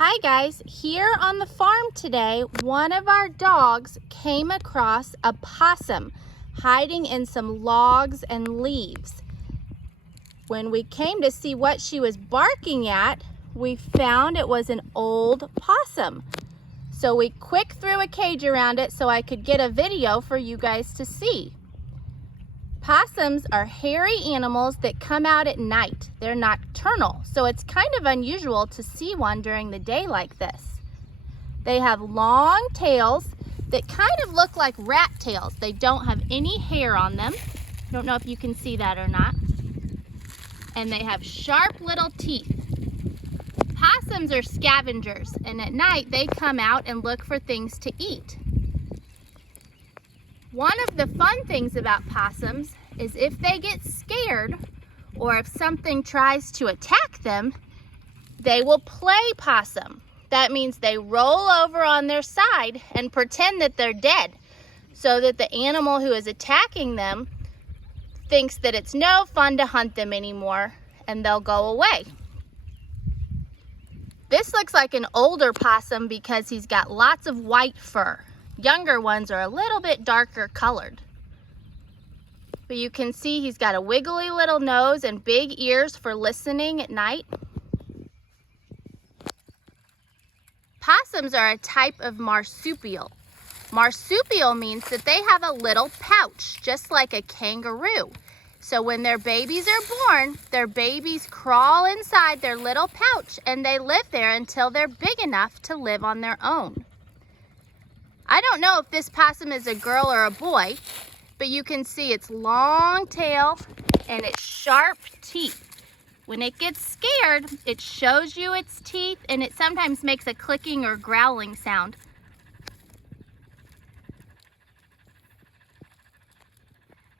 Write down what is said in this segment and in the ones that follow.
Hi guys, here on the farm today, one of our dogs came across a possum hiding in some logs and leaves. When we came to see what she was barking at, we found it was an old possum. So we quick threw a cage around it so I could get a video for you guys to see. Possums are hairy animals that come out at night. They're nocturnal, so it's kind of unusual to see one during the day like this. They have long tails that kind of look like rat tails. They don't have any hair on them. I don't know if you can see that or not. And they have sharp little teeth. Possums are scavengers, and at night they come out and look for things to eat. One of the fun things about possums is if they get scared or if something tries to attack them, they will play possum. That means they roll over on their side and pretend that they're dead so that the animal who is attacking them thinks that it's no fun to hunt them anymore and they'll go away. This looks like an older possum because he's got lots of white fur. Younger ones are a little bit darker colored. But you can see he's got a wiggly little nose and big ears for listening at night. Possums are a type of marsupial. Marsupial means that they have a little pouch, just like a kangaroo. So when their babies are born, their babies crawl inside their little pouch and they live there until they're big enough to live on their own. I don't know if this possum is a girl or a boy, but you can see its long tail and its sharp teeth. When it gets scared, it shows you its teeth and it sometimes makes a clicking or growling sound.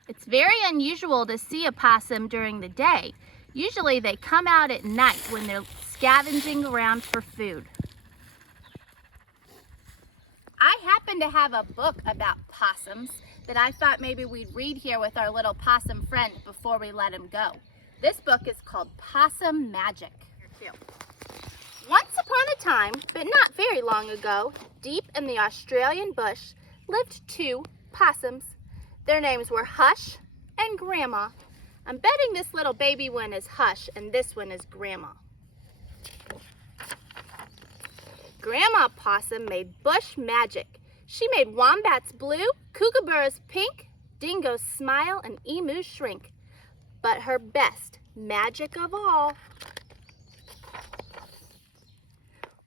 It's very unusual to see a possum during the day. Usually they come out at night when they're scavenging around for food. I happen to have a book about possums that I thought maybe we'd read here with our little possum friend before we let him go. This book is called Possum Magic. Once upon a time, but not very long ago, deep in the Australian bush, lived two possums. Their names were Hush and Grandma. I'm betting this little baby one is Hush and this one is Grandma. Grandma Possum made bush magic. She made wombats blue, kookaburras pink, dingoes smile, and emus shrink. But her best magic of all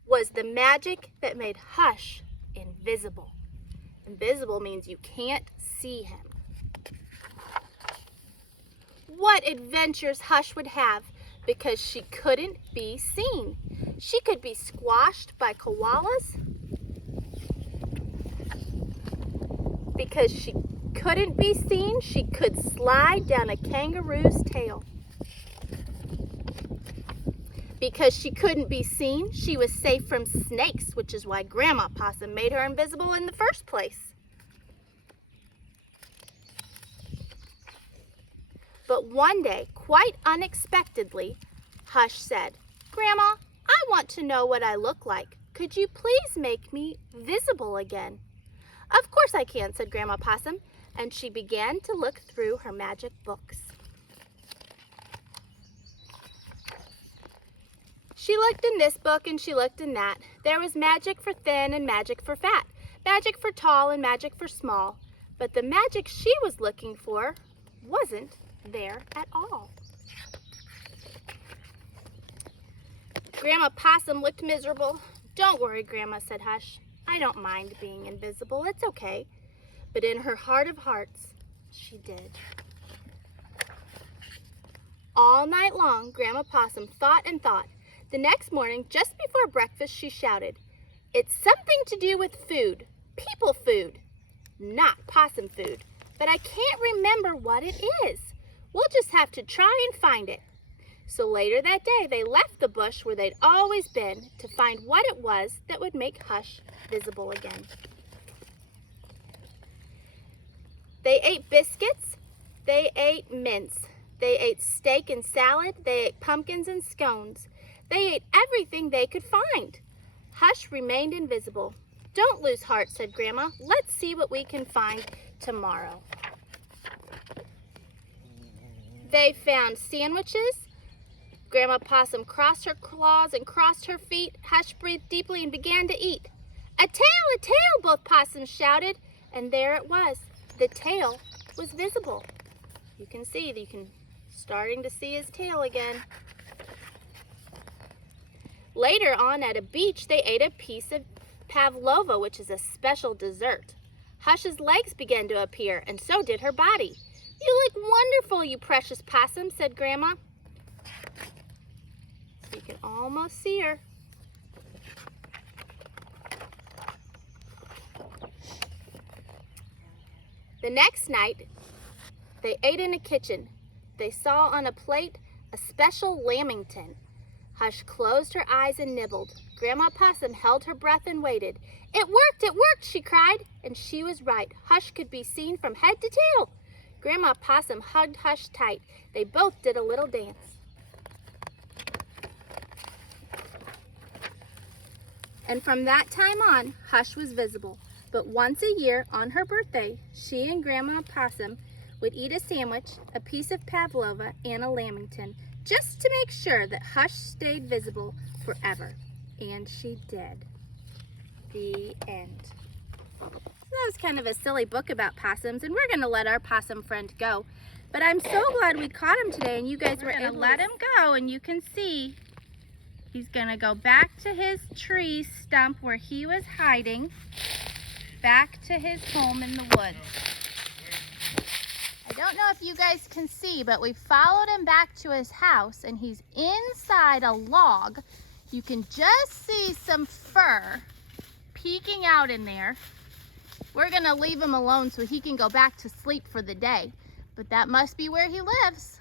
was the magic that made Hush invisible. Invisible means you can't see him. What adventures Hush would have because she couldn't be seen. She could be squashed by koalas because she couldn't be seen. She could slide down a kangaroo's tail. Because she couldn't be seen, she was safe from snakes, which is why Grandma Possum made her invisible in the first place. But one day, quite unexpectedly, Hush said, "Grandma, I want to know what I look like. Could you please make me visible again?" "Of course I can," said Grandma Possum, and she began to look through her magic books. She looked in this book and she looked in that. There was magic for thin and magic for fat, magic for tall and magic for small. But the magic she was looking for wasn't there at all. Grandma Possum looked miserable. "Don't worry, Grandma," said Hush. "I don't mind being invisible. It's okay." But in her heart of hearts, she did. All night long, Grandma Possum thought and thought. The next morning, just before breakfast, she shouted, "It's something to do with food, people food, not possum food. But I can't remember what it is. We'll just have to try and find it." So later that day, they left the bush where they'd always been to find what it was that would make Hush visible again. They ate biscuits, they ate mince, they ate steak and salad, they ate pumpkins and scones. They ate everything they could find. Hush remained invisible. "Don't lose heart," said Grandma. "Let's see what we can find tomorrow." They found sandwiches. Grandma Possum crossed her claws and crossed her feet. Hush breathed deeply and began to eat. "A tail, a tail," both possums shouted. And there it was. The tail was visible. You can see, starting to see his tail again. Later on at a beach, they ate a piece of pavlova, which is a special dessert. Hush's legs began to appear, and so did her body. "You look wonderful, you precious possum," said Grandma. So you can almost see her. The next night, they ate in a kitchen. They saw on a plate a special lamington. Hush closed her eyes and nibbled. Grandma Possum held her breath and waited. It worked, she cried. And she was right. Hush could be seen from head to tail. Grandma Possum hugged Hush tight. They both did a little dance. And from that time on, Hush was visible. But once a year, on her birthday, she and Grandma Possum would eat a sandwich, a piece of pavlova, and a lamington, just to make sure that Hush stayed visible forever. And she did. The end. So that was kind of a silly book about possums, and we're going to let our possum friend go. But I'm so glad we caught him today, and you guys were able to let him go, and you can see he's going to go back to his tree stump where he was hiding, back to his home in the woods. I don't know if you guys can see, but we followed him back to his house, and he's inside a log. You can just see some fur peeking out in there. We're gonna leave him alone so he can go back to sleep for the day, but that must be where he lives.